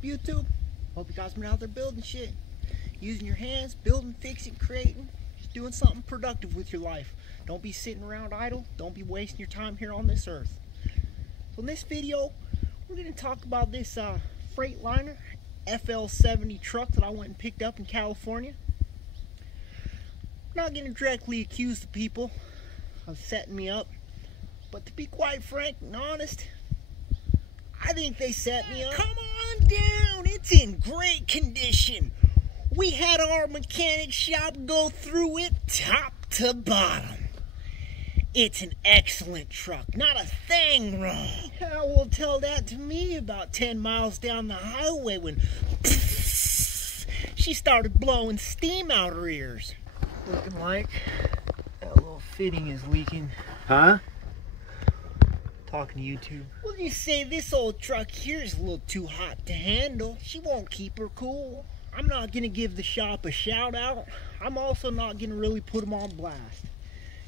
up, YouTube? Hope you guys been out there building shit. Using your hands, building, fixing, creating. Just doing something productive with your life. Don't be sitting around idle. Don't be wasting your time here on this earth. So in this video, we're going to talk about this freightliner fl70 truck that I went and picked up in California. I'm not going to directly accuse the people of setting me up, but to be quite frank and honest, I think they set me up. Come on down, it's in great condition. We had our mechanic shop go through it top to bottom. It's an excellent truck, not a thing wrong. How will tell that to me about 10 miles down the highway when she started blowing steam out her ears. Looking like that little fitting is leaking. Huh? Talking to YouTube. Well, you say this old truck here is a little too hot to handle. She won't keep her cool. I'm not going to give the shop a shout out. I'm also not going to really put them on blast,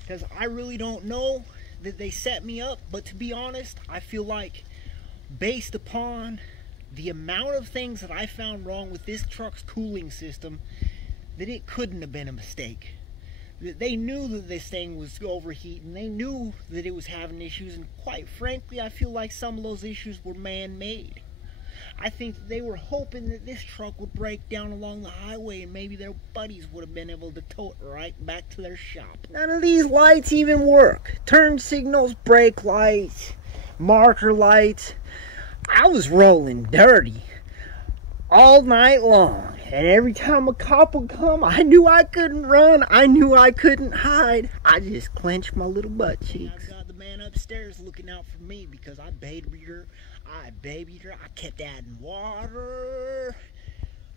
because I really don't know that they set me up. But to be honest, I feel like based upon the amount of things that I found wrong with this truck's cooling system, that it couldn't have been a mistake. They knew that this thing was overheating. They knew that it was having issues, and quite frankly, I feel like some of those issues were man-made. I think that they were hoping that this truck would break down along the highway and maybe their buddies would have been able to tow it right back to their shop. None of these lights even work. Turn signals, brake lights, marker lights. I was rolling dirty all night long, and every time a cop would come, I knew I couldn't run. I knew I couldn't hide. I just clenched my little butt cheeks. I got the man upstairs looking out for me because I babied her. I kept adding water.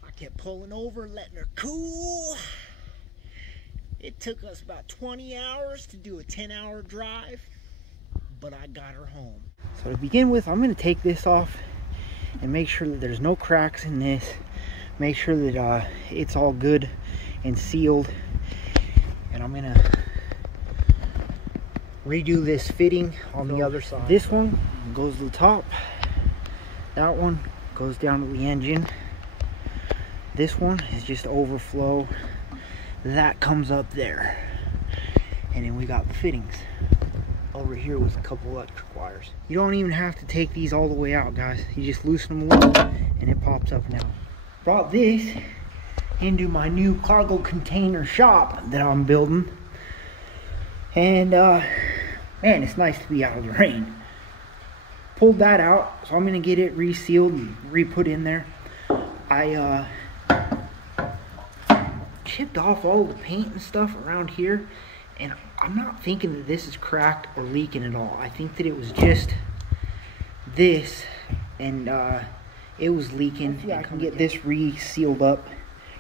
I kept pulling over, letting her cool. It took us about 20 hours to do a 10-hour drive, but I got her home. So to begin with, I'm going to take this off and make sure that there's no cracks in this. Make sure that it's all good and sealed. And I'm going to redo this fitting on the other side. This one goes to the top. That one goes down to the engine. This one is just overflow. That comes up there. And then we got the fittings over here with a couple electric wires. You don't even have to take these all the way out, guys. You just loosen them a little and it pops up now. Brought this into my new cargo container shop that I'm building. And man, it's nice to be out of the rain. Pulled that out, so I'm going to get it resealed and re-put in there. I chipped off all the paint and stuff around here, and I'm not thinking that this is cracked or leaking at all. I think that it was just this, and it was leaking. I can get this re-sealed up,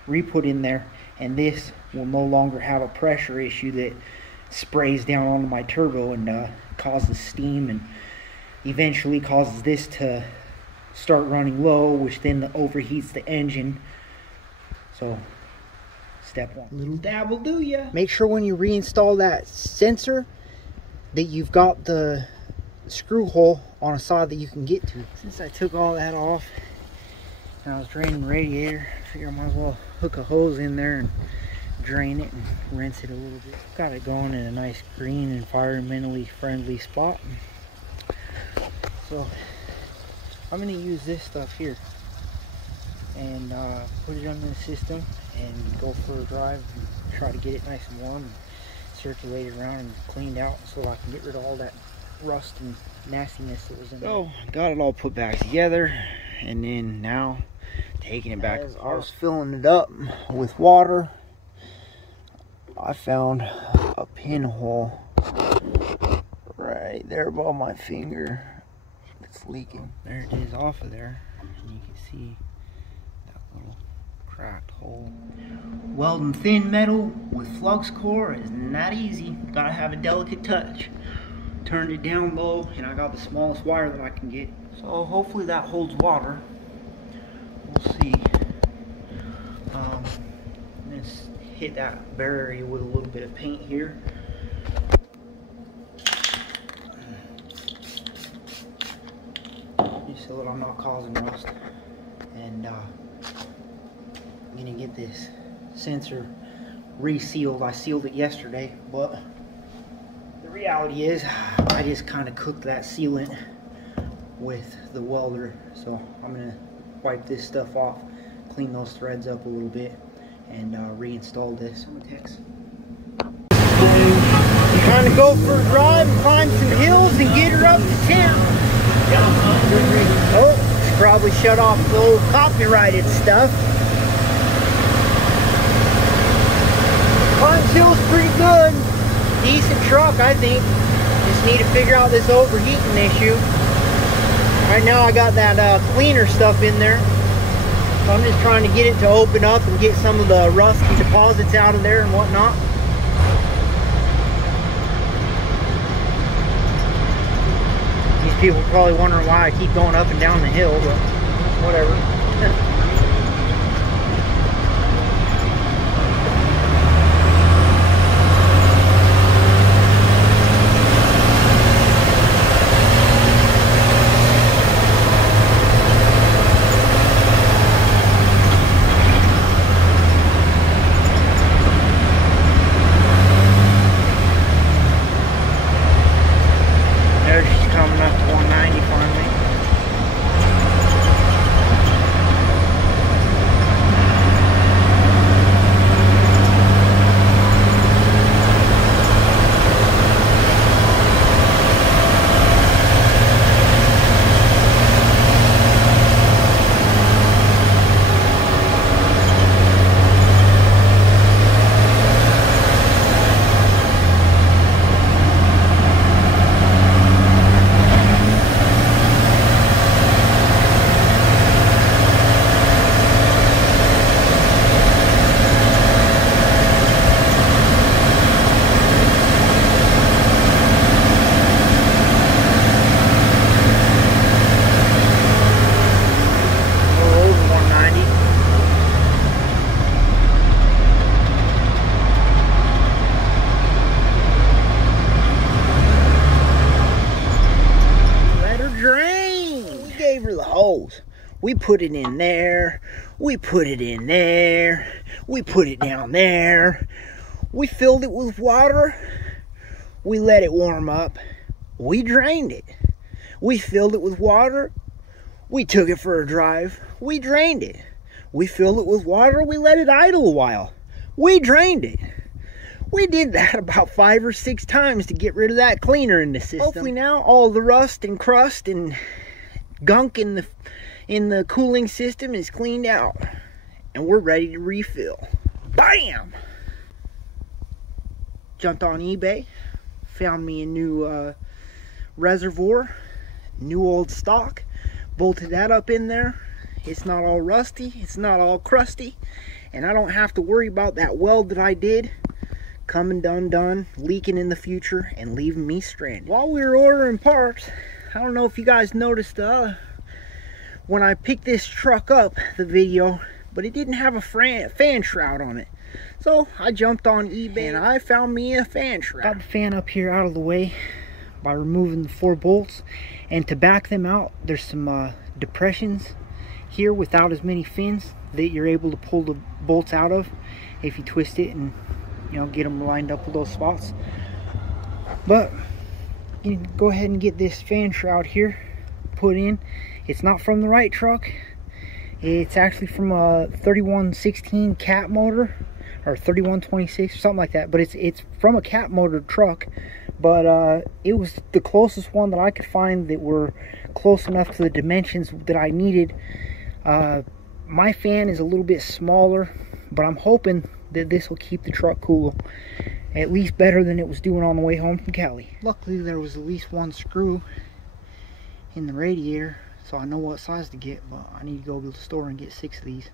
re-put in there, and this will no longer have a pressure issue that sprays down onto my turbo and causes steam and eventually causes this to start running low, which then overheats the engine. So step one, little dab will do ya. Make sure when you reinstall that sensor that you've got the screw hole on a side that you can get to. Since I took all that off and I was draining the radiator, I figured I might as well hook a hose in there and drain it and rinse it a little bit. Got it going in a nice green, environmentally friendly spot. So I'm going to use this stuff here and put it under the system and go for a drive and try to get it nice and warm and circulate it around and cleaned out so I can get rid of all that rust and nastiness that was in there. So got it all put back together, and then now taking it back. As I was filling it up with water, I found a pinhole right there above my finger. It's leaking. There it is off of there, and you can see that little cracked hole. Welding thin metal with flux core is not easy. Gotta have a delicate touch. Turned it down low, and I got the smallest wire that I can get. So hopefully that holds water. We'll see. Let's hit that barrier with a little bit of paint here. so that I'm not causing rust. And I'm gonna get this sensor resealed. I sealed it yesterday, but the reality is I just kind of cooked that sealant with the welder. So I'm gonna wipe this stuff off, clean those threads up a little bit, and reinstall this. Trying to go for a drive and climb some hills and get her up to town. Oh, probably shut off the old copyrighted stuff. Climbs hills pretty good. Decent truck, I think. Just need to figure out this overheating issue. Right now I got that cleaner stuff in there. So I'm just trying to get it to open up and get some of the rust and deposits out of there and whatnot. These people are probably wondering why I keep going up and down the hill, but whatever. We put it in there, we put it in there, we put it down there, we filled it with water, we let it warm up, we drained it, we filled it with water, we took it for a drive, we drained it, we filled it with water, we let it idle a while, we drained it. We did that about 5 or 6 times to get rid of that cleaner in the system. Hopefully now all the rust and crust and gunk in the cooling system is cleaned out and we're ready to refill. Bam! Jumped on eBay, found me a new reservoir, new old stock, bolted that up in there. It's not all rusty, it's not all crusty, and I don't have to worry about that weld that I did coming done, leaking in the future and leaving me stranded. While we were ordering parts, I don't know if you guys noticed when I picked this truck up, the video, but it didn't have a fan shroud on it. So I jumped on eBay and I found me a fan shroud. Got the fan up here out of the way by removing the 4 bolts. And to back them out, there's some depressions here without as many fins that you're able to pull the bolts out of if you twist it and, you know, get them lined up with those spots. But you can go ahead and get this fan shroud here put in. It's not from the right truck. It's actually from a 3116 cat motor or 3126 or something like that, but it's from a cat motor truck. But it was the closest one that I could find that were close enough to the dimensions that I needed. My fan is a little bit smaller, but I'm hoping that this will keep the truck cool, at least better than it was doing on the way home from Cali. Luckily there was at least 1 screw in the radiator, so I know what size to get, but I need to go to the store and get 6 of these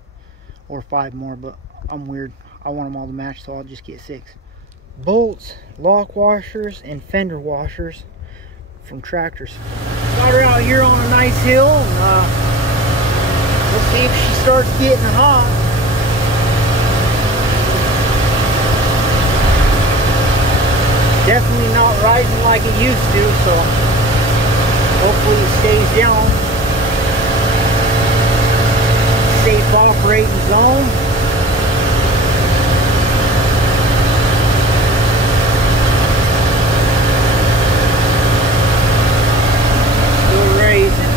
or 5 more, but I'm weird. I want them all to match, so I'll just get 6. Bolts, lock washers, and fender washers from tractors. Got her out here on a nice hill, and we'll see if she starts getting hot. Definitely not rising like it used to, so hopefully it stays down. Stay operating zone. Still raising.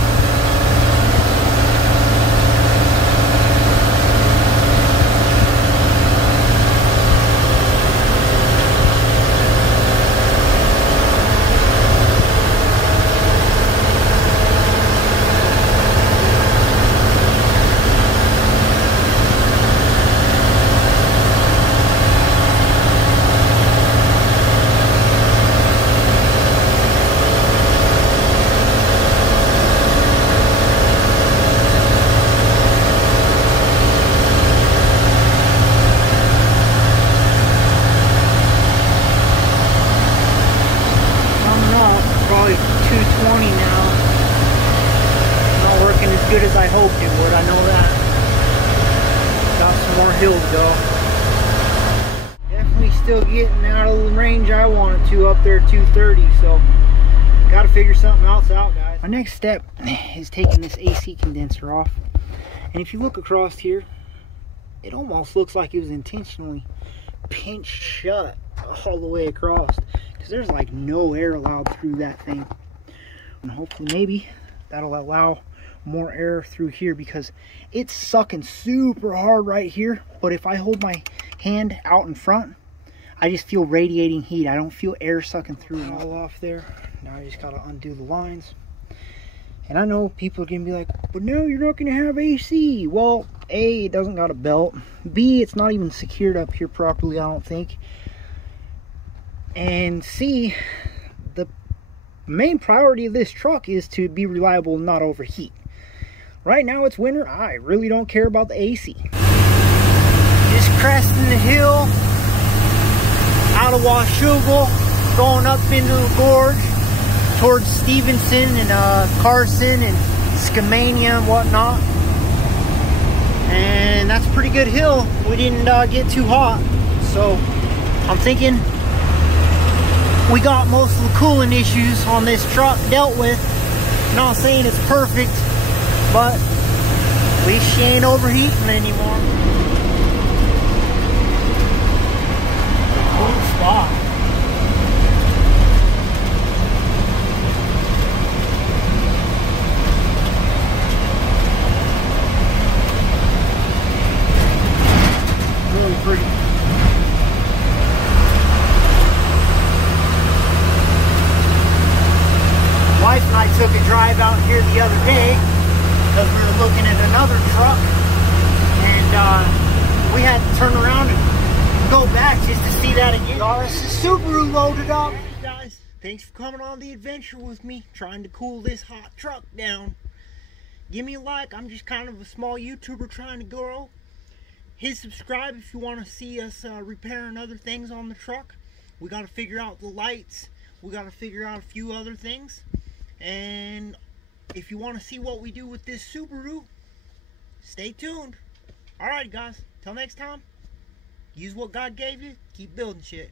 Probably 220 now. Not working as good as I hoped it would, I know that. Got some more hill to go. Definitely still getting out of the range I wanted to, up there at 230, so gotta figure something else out, guys. My next step is taking this AC condenser off. And if you look across here, it almost looks like it was intentionally pinched shut all the way across, because there's like no air allowed through that thing. And hopefully maybe that'll allow more air through here, because it's sucking super hard right here. But if I hold my hand out in front, I just feel radiating heat. I don't feel air sucking through it all off there. Now I just gotta undo the lines. And I know people are gonna be like, but no, you're not gonna have AC. Well, A, it doesn't got a belt. B, it's not even secured up here properly, I don't think. And C, the main priority of this truck is to be reliable and not overheat. Right now it's winter, I really don't care about the AC. Just cresting the hill out of Washougal, going up into the gorge towards Stevenson and Carson and Skamania and whatnot. And that's a pretty good hill. We didn't get too hot, so I'm thinking we got most of the cooling issues on this truck dealt with. Not saying it's perfect, but at least she ain't overheating anymore. Cool spot. Really pretty. Wife and I took a drive out here the other day because we were looking at another truck, and we had to turn around and go back just to see that again. Got us a Subaru loaded up. Hey guys, thanks for coming on the adventure with me, trying to cool this hot truck down. Give me a like. I'm just kind of a small YouTuber trying to grow. Hit subscribe if you want to see us repairing other things on the truck. We got to figure out the lights. We got to figure out a few other things. And if you want to see what we do with this Subaru, stay tuned. Alright guys, till next time, use what God gave you, keep building shit.